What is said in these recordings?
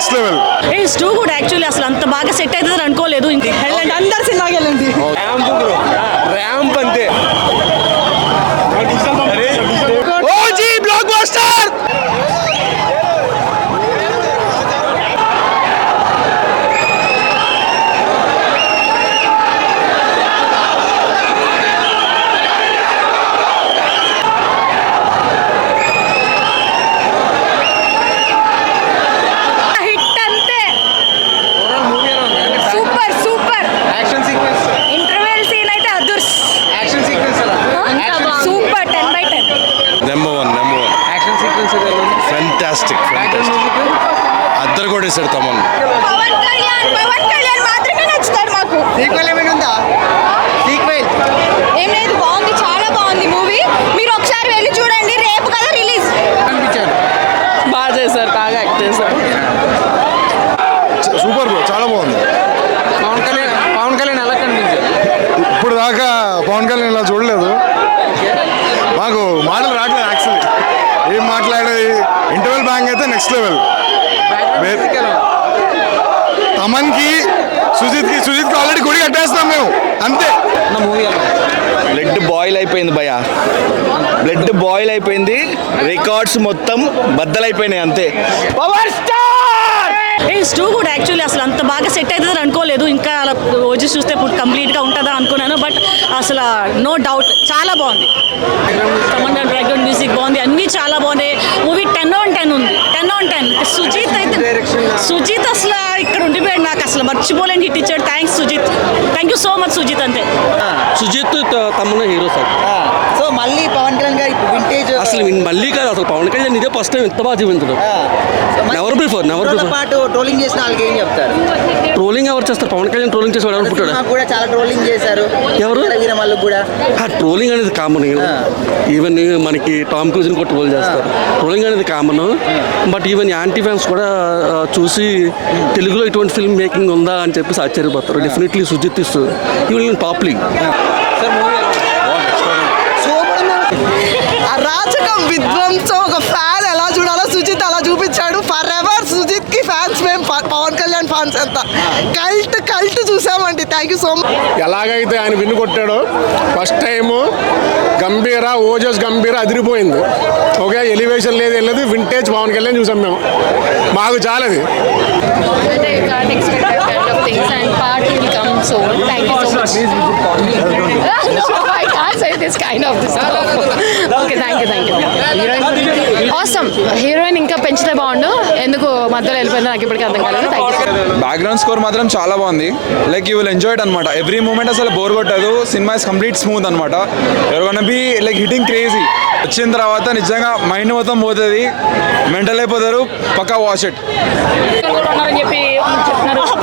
Next level. It's too good actually. అసలు అంత బాగా సెట్ అవుతుంది అనుకోలేదు. అందరు సినిమాకి వెళ్ళండి. ర్యాంప్ అంతే. OG block buster. అద్దరు కూడా వేసాడు తమన్. పవన్ కళ్యాణ్ మాత్రమే నచ్చుతాడు మాకు. ఏం లేదు, బాగుంది, చాలా బాగుంది మూవీ. మీరు ఒకసారి వెళ్ళి చూడండి. రేపు కదా రిలీజ్. బాగా చేశారు, బాగా యాక్ట్ చేశారు. సూపర్ బ్రో, చాలా బాగుంది. పవన్ కళ్యాణ్ ఎలా కనిపించారు? ఇప్పుడు దాకా పవన్ కళ్యాణ్ ఇలా చూడలేదు. మాకు మాటలు రావట్లేదు యాక్చువల్లీ. ఏం మాట్లాడేది. ఇంటర్వెల్ బ్యాంక్ అయితే నెక్స్ట్ లెవెల్. తమన్కి సుజిత్కి ఆల్రెడీ గుడి కట్టేస్తాం మేము అంతే. బ్లడ్ బాయిల్ అయిపోయింది భయ, బ్లడ్ బాయిల్ అయిపోయింది. రికార్డ్స్ మొత్తం బద్దలైపోయినాయి అంతే. Power star. It's too good actually. అసలు అంత బాగా సెట్ అవుతుంది అనుకోలేదు. ఇంకా అలా రోజు చూస్తే ఇప్పుడు కంప్లీట్గా ఉంటుందా అనుకున్నాను. బట్ అసలు నో డౌట్ చాలా బాగుంది. తమన్ బ్యాక్గ్రౌండ్ మ్యూజిక్ బాగుంది, అన్నీ చాలా బాగున్నాయి. మూవీ 10 on 10 ఉంది. 10 on 10. సుజిత్ అసలు ఇక్కడ ఉండిపోయాడు. నాకు అసలు మర్చిపోలేని హిట్ ఇచ్చాడు. Thanks Sujith. Thank you so much Sujith. అంతే. సుజిత్ తమ్మున హీరో సార్. సో మళ్ళీ పవన్ కళ్యాణ్ గారి వింటేజ్ అసలు మళ్ళీ కాదు, అసలు పవన్ కళ్యాణ్ ఇదే ఫస్ట్ టైం ఇంత బాగా చూపించడం. నెవర్ బిఫోర్ పాటు ట్రోలింగ్ చేసిన వాళ్ళకి ఏం చెప్తారు? ట్రోలింగ్ ఎవరు చేస్తారు? పవన్ కళ్యాణ్ ట్రోలింగ్ చేసి ఎవరు పుట్టాడు? కూడా చాలా ట్రోలింగ్ చేశారు. ఎవరు? వాళ్ళు కూడా ట్రోలింగ్ అనేది కామన్. ఈవెన్ మనకి టామ్ క్రూజ్ని కూడా ట్రోల్ చేస్తారు. ట్రోలింగ్ అనేది common. But even anti fans కూడా చూసి తెలుగులో ఇటువంటి ఫిల్మ్ మేకింగ్ ఉందా అని చెప్పేసి ఆశ్చర్యపోతారు. Definitely Sujeeth is top league. అరాచకం, విధ్వంసం, ఒక ఫ్యాన్ ఎలా చూడాలో సుజిత్ అలా చూపించాడు. ఫర్ ఎవర్ సుజిత్ కి ఫ్యాన్స్. మేము పవన్ కళ్యాణ్ ఫ్యాన్స్ అంతా కల్ట్ చూసామండి. Thank you so much. ఎలాగైతే ఆయన విన్ను కొట్టాడో ఫస్ట్ టైము గంభీర, ఓజస్ గంభీర అదిరిపోయింది. ఓకే, ఎలివేషన్ లేదు, ఏం లేదు. వింటేజ్ పవన్ కళ్యాణ్ చూసాం మేము. మాకు చాలది. హీరోయిన్ ఇంకా పెంచితే బాగుండు. ఎందుకు మధ్యలో వెళ్ళిపోయిందో నాకు ఇప్పటికీ అర్థం కాలేదు. బ్యాక్గ్రౌండ్ స్కోర్ మాత్రం చాలా బాగుంది. Like you will enjoy it అనమాట. ఎవ్రీ మూమెంట్ అసలు బోర్ కొట్టదు. సినిమా ఇస్ కంప్లీట్ స్మూత్ అనమాట. You're gonna be like hitting crazy. వచ్చిన తర్వాత నిజంగా మైండ్ మొత్తం పోతుంది, మెంటల్ అయిపోతారు. పక్కా వాచ్ ఇట్.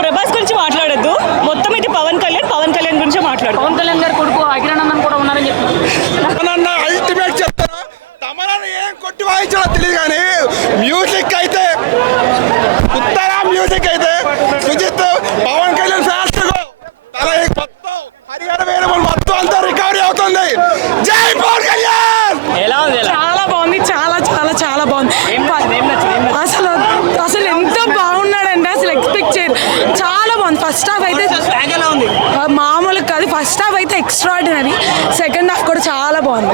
ప్రభాస్ గురించి మాట్లాడద్దు, మొత్తం ఇది పవన్ కళ్యాణ్ గురించి మాట్లాడు. పవన్ కళ్యాణ్ గారు కొడుకు అఖిరానందన్ కూడా ఉన్నారని చెప్పి అల్టిమేట్ చెప్తాను. తమను ఏం కొట్టి వాయించాలో తెలియదు కానీ మ్యూజిక్ అయితే ఉత్తర మ్యూజిక్ అయితే సుజిత్ పవన్ కళ్యాణ్ ఫాస్ట్ మొత్తం హరిహర వేరమల్ మొత్తం అంతా రికవరీ అవుతుంది. జై పవన్ కళ్యాణ్. చాలా బాగుంది, చాలా చాలా చాలా బాగుంది. అసలు ఎంత బాగున్నాడంటే అసలు ఎక్స్పెక్ట్ చేయరు. చాలా బాగుంది. ఫస్ట్ హాఫ్ అయితే మామూలు కాదు. ఫస్ట్ హాఫ్ అయితే ఎక్స్ట్రాడినరీ. సెకండ్ హాఫ్ కూడా చాలా బాగుంది.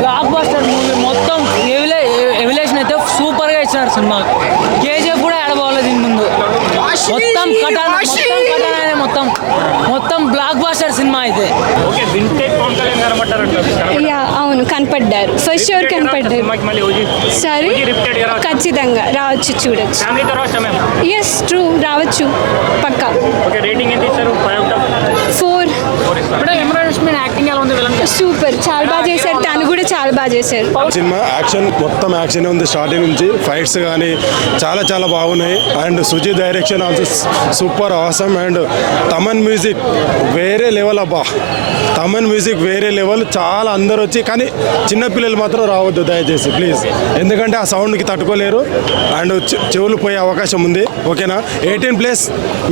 బ్లాక్ బస్టర్ మూవీ మొత్తం ఎవల్యూషన్ అయితే సూపర్ గా ఇచ్చినారు సినిమా. కేజీఎఫ్ కూడా ఆడబోలేదు దీని ముందు. మొత్తం కటానే మొత్తం బ్లాక్ బస్టర్ సినిమా అయితే. అవును, కనపడ్డారు. ఫస్ట్ షోర్ కనపడ్డారు. సరే, ఖచ్చితంగా రావచ్చు, చూడొచ్చు. ఎస్, ట్రూ, రావచ్చు పక్కా. 4. సూపర్, చాలా బాగా చేశారు. తను కూడా చాలా బాగా చేశారు. సినిమా యాక్షన్, మొత్తం యాక్షన్ ఉంది స్టార్టింగ్ నుంచి. ఫైట్స్ కానీ చాలా చాలా బాగున్నాయి. And Sujeeth direction also super awesome. And Thaman music వేరే లెవెల్ అబ్బా. తమన్ మ్యూజిక్ వేరే లెవెల్. చాలా అందరు వచ్చి, కానీ చిన్నపిల్లలు మాత్రం రావద్దు దయచేసి ప్లీజ్. ఎందుకంటే ఆ సౌండ్కి తట్టుకోలేరు అండ్ చెవులు పోయే అవకాశం ఉంది. ఓకేనా? 18+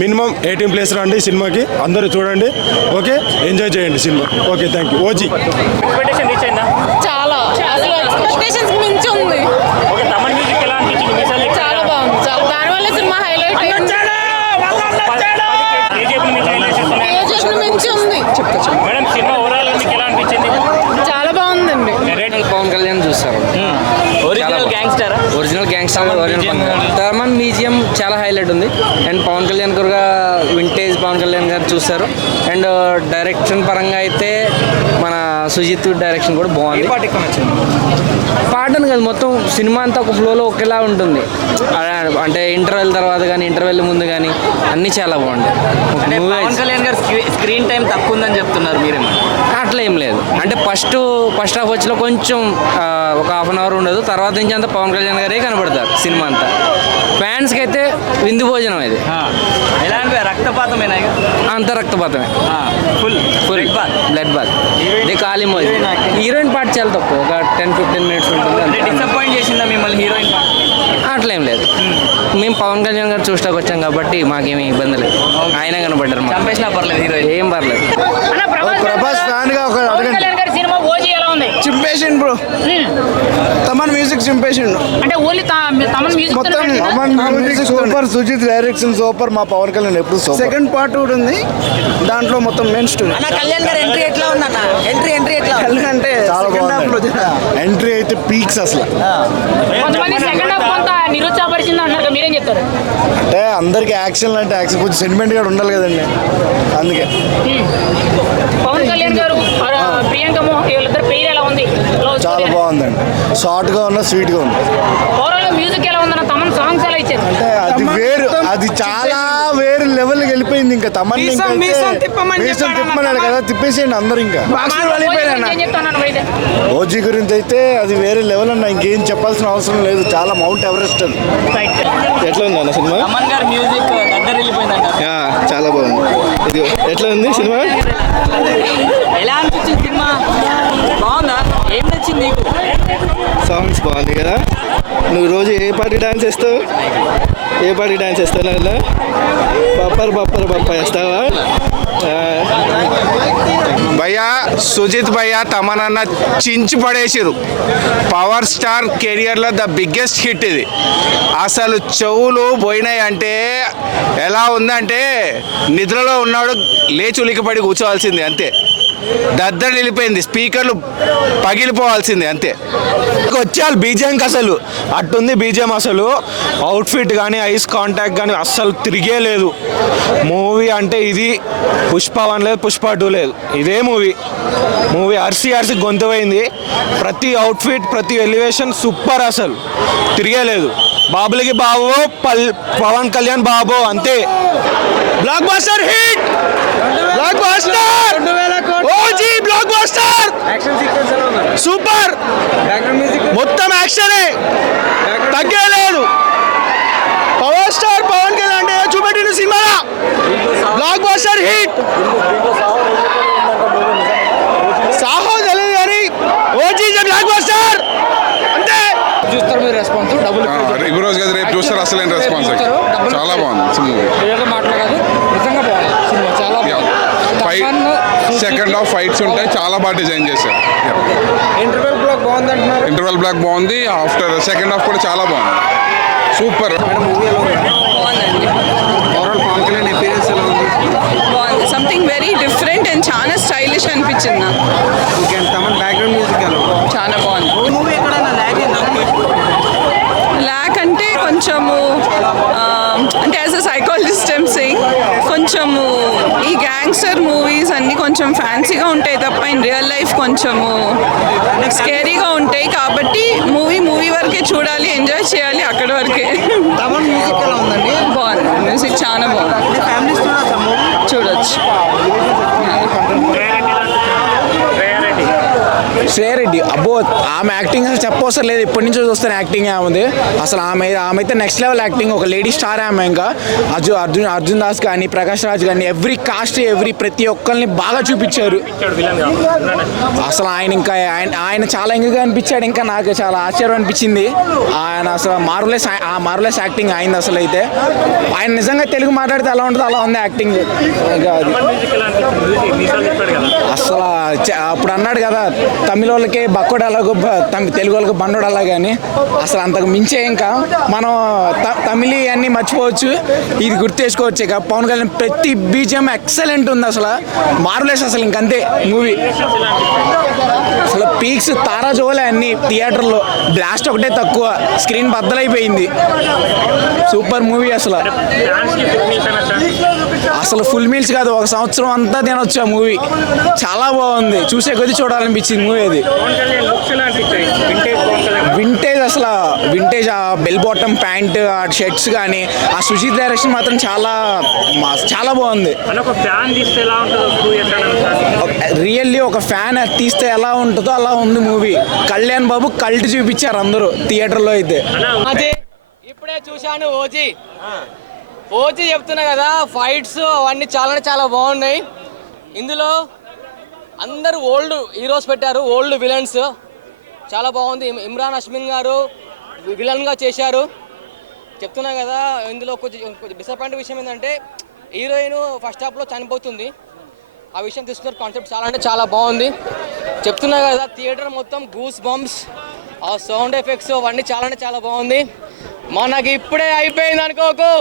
మినిమం 18+ రండి సినిమాకి. అందరూ చూడండి. ఓకే, ఎంజాయ్ చేయండి cinema. Okay, thank you. OG చాలా ఎక్స్పెక్టేషన్స్ మించి ఉంది. చాలా బాగుంది, చాలా గ్యాంగ్స్టర్ థర్మన్ మ్యూజియం చాలా హైలైట్ ఉంది. అండ్ పవన్ కళ్యాణ్ గారుగా వింటేజ్ పవన్ కళ్యాణ్ గారు చూస్తారు. అండ్ డైరెక్షన్ పరంగా అయితే మన సుజిత్ డైరెక్షన్ కూడా బాగుంది. పాటను కాదు, మొత్తం సినిమా అంతా ఒక ఫ్లోలో ఒకేలా ఉంటుంది. అంటే ఇంటర్వెల్ తర్వాత కానీ ఇంటర్వెల్ ముందు కానీ అన్నీ చాలా బాగుంటాయి. పవన్ కళ్యాణ్ గారు స్క్రీన్ టైం తక్కువ ఉందని చెప్తున్నారు మీరేమో. అట్లా ఏం లేదు. అంటే ఫస్ట్ హాఫ్ వచ్చేలో కొంచెం ఒక హాఫ్ అన్ అవర్ ఉండదు. తర్వాత నుంచి అంతా పవన్ కళ్యాణ్ గారే కనబడతారు సినిమా అంతా. ఫ్యాన్స్కి అయితే విందు భోజనం ఇది. ఎలాంటి రక్తపాతమేనా? అంత రక్తపాతమే, ఫుల్ బ్లడ్ బాత్. ఇది ఖాళీ మోజీ. హీరోయిన్ పార్ట్ చాలా తక్కువ, ఒక 10-15 మినిట్స్ ఉంటుంది. డిసప్పాయింట్ చేసిందా మిమ్మల్ని హీరోయిన్? అట్లా ఏం లేదు. మేము పవన్ కళ్యాణ్ గారు చూస్తాకు వచ్చాం కాబట్టి మాకేమీ ఇబ్బంది లేదు. ఆయన కనబడ్డారు. చంపేసినా పర్లేదు హీరోయిన్, ఏం పర్లేదు. ప్రభాస్ ఫ్యాన్ గా ఒక సినిమా ఓజీ ఎలా ఉంది? చింపేసిండు బ్రో. తమన్ మ్యూజిక్ చింపేసిండు. అంటే only Thaman music super. Sujeeth direction super. మా పవన్ కళ్యాణ్ ఎప్పుడు సెకండ్ పార్ట్ కూడా ఉంది దాంట్లో. మొత్తం మెయిన్ స్టోరీ. కళ్యాణ్ గారు ఎంట్రీ ఎట్లా ఉందన్న? ఎంట్రీ ఎట్లా అంటే చాలా బాగుంది. ఎంట్రీ అయితే పీక్స్ అసలు. కొంతమంది సెకండ్ హాఫ్ కొంత నిరుత్సాహపరిచింది అంటారు, మీరేం చెప్తారు? అంటే అందరికి యాక్షన్ అంటే యాక్షన్, కొంచెం సెంటిమెంట్ కూడా ఉండాలి కదండి, అందుకే. పవన్ కళ్యాణ్ గారు ప్రియాంక మోహన్ వీళ్ళిద్దరు పేరు ఎలా ఉంది? చాలా బాగుందండి. షార్ట్ గా ఉన్న స్వీట్ గా ఉంది. ఓవరాల్ మ్యూజిక్ ఎలా ఉందన్న? తమన్ సాంగ్స్ ఎలా ఇచ్చారు? అంటే అది వేరు, అది చాలా వేరే లెవెల్ వెళ్ళిపోయింది. ఇంకా తమన్ తిప్పమన్నాడు కదా, తిప్పేసేయండి అందరు. ఇంకా ఓజీ గురించి అయితే అది వేరే లెవెల్ అన్న, ఇంకేం చెప్పాల్సిన అవసరం లేదు. చాలా మౌంట్ ఎవరెస్ట్ అది. ఎట్లా ఉంది అన్న సినిమా? తమన్ గారి మ్యూజిక్ దగ్గర వెళ్ళిపోయిందంట. చాలా బాగుంది. ఇది ఎట్లా ఉంది సినిమా? ఎలా అనిపించింది సినిమా? బాగుందా? ఏం నచ్చింది నీకు? సాంగ్స్ బాగుంది కదా. నువ్వు రోజు ఏ పార్టీ డాన్స్ వేస్తావు? ఏ పార్టీ డాన్స్ వేస్తావు? అలా బప్పర్ వేస్తావా? భయ్యా సుజిత్ భయ్యా తమనన్న చించి పడేసిరు. పవర్ స్టార్ కెరియర్లో ద బిగ్గెస్ట్ హిట్ ఇది. అసలు చెవులు పోయినాయి అంటే ఎలా ఉందంటే నిద్రలో ఉన్నాడు లేచి ఉలికిపడి కూర్చోవాల్సిందే అంతే. దద్దరు వెళ్ళిపోయింది, స్పీకర్లు పగిలిపోవాల్సిందే అంతే. వచ్చేయాలి బీజిఎంకి అసలు అట్టుంది బీజిఎం. అసలు అవుట్ఫిట్ కానీ ఐస్ కాంటాక్ట్ కానీ అస్సలు తిరిగే లేదు. మూవీ అంటే ఇది పుష్ప 1 లేదు, పుష్ప 2 లేదు, ఇదే మూవీ అరిసి గొంతు పోయింది. ప్రతి అవుట్ఫిట్ ప్రతి ఎలివేషన్ సూపర్, అసలు తిరిగేలేదు. బాబులకి బాబు, పవన్ కళ్యాణ్ బాబు అంతే. Blockbuster hit, blockbuster, OG blockbuster, super. మొత్తం యాక్షనే, తగ్గలేదు. పవర్ స్టార్ పవన్ కళ్యాణ్ అంటే చూపెట్టిన cinema blockbuster hit. Saaho తెలియదు కానీ ఓజీ బ్లాక్ బస్టర్ అంతే. చూస్తారు మీరు రెస్పాన్స్ డబుల్ ఈ రోజు కదా రేపు చూస్తారు అసలైన రెస్పాన్స్. చాలా బాగుంది మూవీ. మాట్లాడదు, నిజంగా బాగుంది సినిమా, చాలా బాగుంది. సెకండ్ హాఫ్ ఫైట్స్ ఉంటాయి, చాలా బాగా డిజైన్ చేశారు. ఇంటర్వెల్ బ్లాక్ బాగుంది అంటున్నారు. ఇంటర్వెల్ బ్లాక్ బాగుంది. ఆఫ్టర్ సెకండ్ హాఫ్ కూడా చాలా బాగుంది, సూపర్. బాగుంది. సంథింగ్ వెరీ డిఫరెంట్ అండ్ చాలా స్టైలిష్ అనిపించింది నాకు. చాలా బాగుంది. ల్యాక్ అంటే కొంచెము అంటే as a psychologist I'm saying కొంచెము ఈ గ్యాంగ్స్టర్ మూవీస్ అన్నీ కొంచెం ఫ్యాన్సీగా ఉంటాయి తప్ప ఇన్ రియల్ లైఫ్ కొంచెము స్కేరీగా ఉంటాయి. కాబట్టి మూవీ వరకే చూడాలి, ఎంజాయ్ చేయాలి, అక్కడి వరకే. బాగుంది మ్యూజిక్, చాలా బాగుంది, చూడొచ్చు. శ్రేయారెడ్డి అబ్బో, ఆమె యాక్టింగ్ అసలు చెప్పవసరం లేదు. ఇప్పటి నుంచో చూస్తాను యాక్టింగ్ ఆమెది. అసలు ఆమె అయితే నెక్స్ట్ లెవెల్ యాక్టింగ్, ఒక లేడీ స్టార్ ఆమె. ఇంకా అర్జున్ దాస్ కానీ ప్రకాష్ రాజ్ కానీ ప్రతి ఒక్కరిని బాగా చూపించారు. అసలు ఆయన చాలా ఎంగగా అనిపించాడు. ఇంకా నాకు చాలా ఆశ్చర్యం అనిపించింది. ఆయన అసలు మార్వలెస్ యాక్టింగ్ అయింది. అసలు అయితే ఆయన నిజంగా తెలుగు మాట్లాడితే ఎలా ఉంటుందో అలా ఉంది యాక్టింగ్. అసలు అప్పుడు అన్నాడు కదా తమిళ వాళ్ళకి బక్కోడు అలాగో తెలుగు వాళ్ళకి బండోడు అలా కానీ అసలు అంతకు మించే ఇంకా మనం తమిళ అన్నీ మర్చిపోవచ్చు, ఇది గుర్తు చేసుకోవచ్చు. ఇక పవన్ కళ్యాణ్ ప్రతి బీజిఎం ఎక్సలెంట్ ఉంది, అసలు మార్వెలెస్, అసలు ఇంకంతే మూవీ. అసలు పీక్స్ తారాజోలే అన్ని థియేటర్లో, బ్లాస్ట్ ఒకటే తక్కువ, స్క్రీన్ బద్దలైపోయింది. సూపర్ మూవీ అసలు ఫుల్ మీల్స్ కాదు, ఒక సంవత్సరం అంతా తినొచ్చు ఆ మూవీ. చాలా బాగుంది, చూసే కొద్ది చూడాలనిపించింది మూవీ అది. వింటేజ్, అసలు వింటేజ్, ఆ బెల్ బాటమ్ ప్యాంట్, ఆ షర్ట్స్ కానీ, ఆ సుజిత్ డైరెక్షన్ మాత్రం చాలా చాలా బాగుంది. రియల్లీ ఒక ఫ్యాన్ తీస్తే ఎలా ఉంటుందో అలా ఉంది మూవీ. కళ్యాణ్ బాబు కల్ట్ చూపించారు అందరూ థియేటర్లో అయితే. ఇప్పుడే చూశాను ఓజీ చెప్తున్నా కదా, ఫైట్స్ అవన్నీ చాలా బాగున్నాయి. ఇందులో అందరూ ఓల్డ్ హీరోస్ పెట్టారు, ఓల్డ్ విలన్స్, చాలా బాగుంది. ఇమ్రాన్ హష్మిన్ గారు విలన్గా చేశారు. చెప్తున్నా కదా, ఇందులో కొంచెం డిసప్పాయింట్ విషయం ఏంటంటే హీరోయిన్ ఫస్ట్ హాఫ్లో చనిపోతుంది. ఆ విషయం తీసుకున్న కాన్సెప్ట్ చాలా బాగుంది. చెప్తున్నా కదా, థియేటర్ మొత్తం గూస్ బంప్స్, ఆ సౌండ్ ఎఫెక్ట్స్ అవన్నీ చాలా బాగుంది. మనకి ఇప్పుడే అయిపోయింది అనుకోకు,